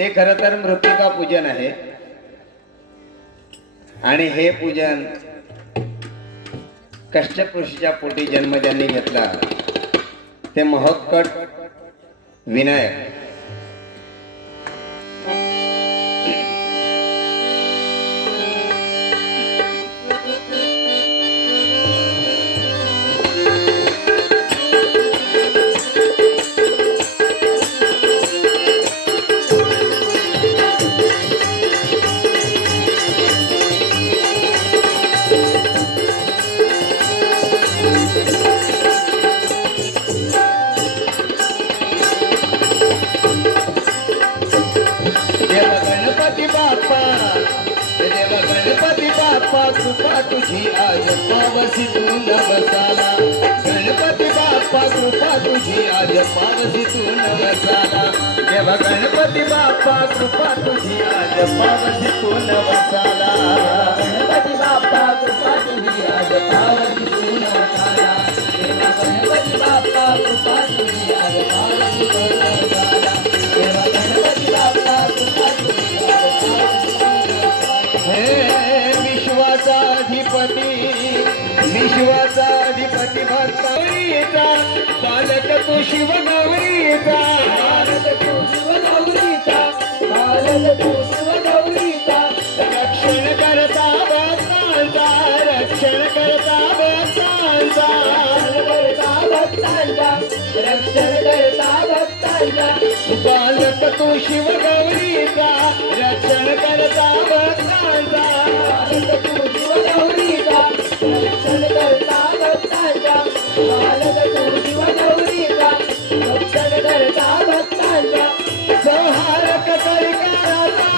ते खरं तर मृत्तिका पूजन आहे आणि हे पूजन कश्यप ऋषीच्या पोटी जन्म ज्यांनी घेतला ते महोत्कट विनायक कृपा तुझी आज पावसी तू नवसाला गणपती बाप्पा कृपा तुझी आज पावसी तू नवसाला देवा गणपती बाप्पा कृपा तुझी आज पावसी तू नवसाला गणपती बाप्पा कृपा तुझी आज पावसी तू नवसाला देवा गणपती बाप्पा कृपा तुझी आज पावसी तू नवसाला देवा गणपती बाप्पा कृपा तुझी आज पावसी तू नवसाला विश्वाचा अधिपती भक्ताचा बालक तू शिव गौरीचा बालक तू शिव गौरीचा बालक तू शिव गौरीचा रक्षण करता भक्तांचा रक्षण करता भक्तांचा रक्षण करता भक्तांचा बालक तू शिव गौरीचा रक्षण करता भक्तांचा बालक तू शिव गौरीचा रक्षण करता भक्तांचा बालक तू शिव गौरीचा रक्षण करता भक्तांचा संहारक करणारा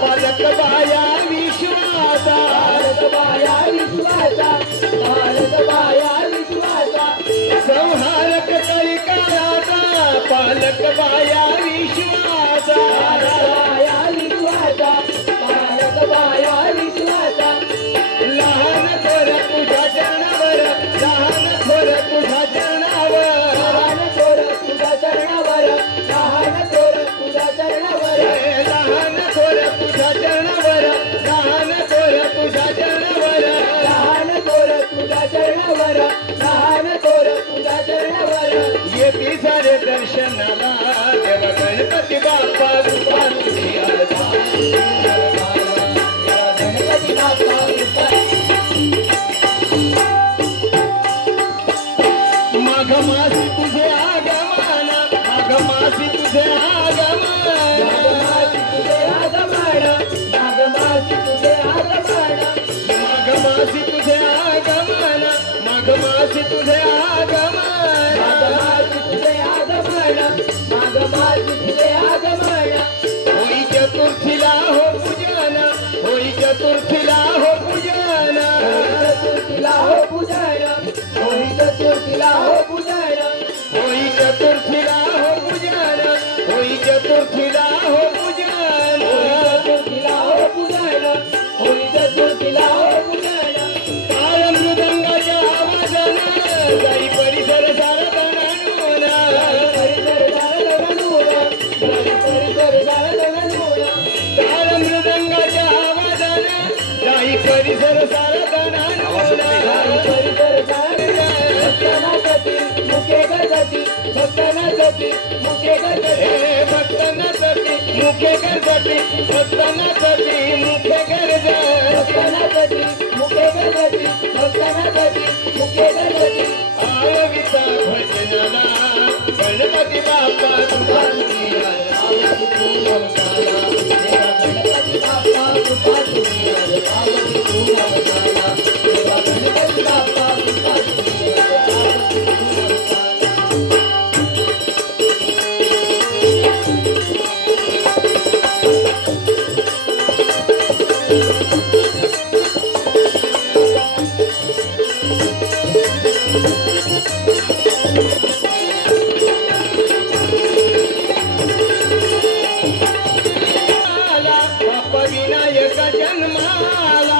पालक बाया विश्वाचा बालक बाया विश्वाचा बालक बाया विश्वाचा संहारक करणारा पालक बाया विश्वाचा बाया विश्वाचा बालक बाया विश्वाचा लहान थोर तुझ्या चरणावर लहान थोर तुझ्या चरणावर लहान थोर तुझ्या चरणावर लहान थोर तुझ्या चरणावर लहान थोर तुझ्या चरणावर लहान थोर तुझ्या चरणावर लहान थोर तुझ्या चरणावर लहान थोर तुझ्या चरणावर येती सारे दर्शनाला देव गणपती बाप्पा कृपा तुझी आज गणपती बाप्पा कृपा माघ मासी तुझे आगमन माघ मासी तुझे आगमन तुझे आगमन नागमासी तुझे आगमन माघ मासी तुझे आगमन माघ मासी तुझे आगमन नागमासी तुझे आगमन नागमासी तुझे आगमन होई चतुर्थीला हो पूजन होई चतुर्थीला हो पूजन चतुर्थीला हो पूजन होई चतुर्थीला हो पूजन होई चतुर्थीला हो पूजन होई चतुर्थीला हो पूजन चतुर्थीला हो पूजन होई चतुर्थीला हो पूजन काळ मृदंगाच्या आवाजानं जाई परिसर सारा दणाणून परिसर दारणूर परिसर दारणूर काळ मृदंगाच्या आवाजानं जाई परिसर सारा दणाणून परिसर दारणूर मुखे गणपती भक्तानासाठी मुखे गणपती हे भक्तानासाठी मुखे गणपती भक्तानासाठी मुखे गणपती भक्तानासाठी मुखे गणपती भक्तानासाठी मुखे गणपती आळविता भजनाला गणपती बाप्पा तुझा पावती तू नवसाला देवा गणपती बाप्पा कृपा तुझी आज पावती तू नवसाला देवा गणपती बाप्पा कृपा तुझी आज पावती तू नवसाला विनायक जन्माला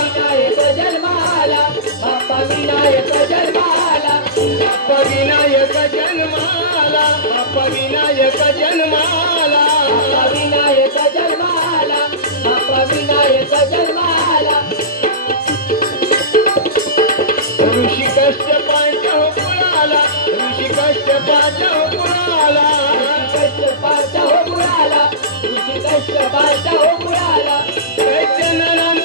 विनायक जन्माला बाप्पा विनायक जन्माला बाप्पा विनायक जन्माला बाप्पा विनायक जन्माला बाप्पा विनायक विनायक जन्माला बाप्पा विनायक जन्माला ऋषी कष्टपांच्या हो कुळाला ऋषी कष्टपांच्या हो कुळाला कष्टपाचा हो मुळाला ऋषी कष्टपाचा हो मुळाला दैत्य नरांना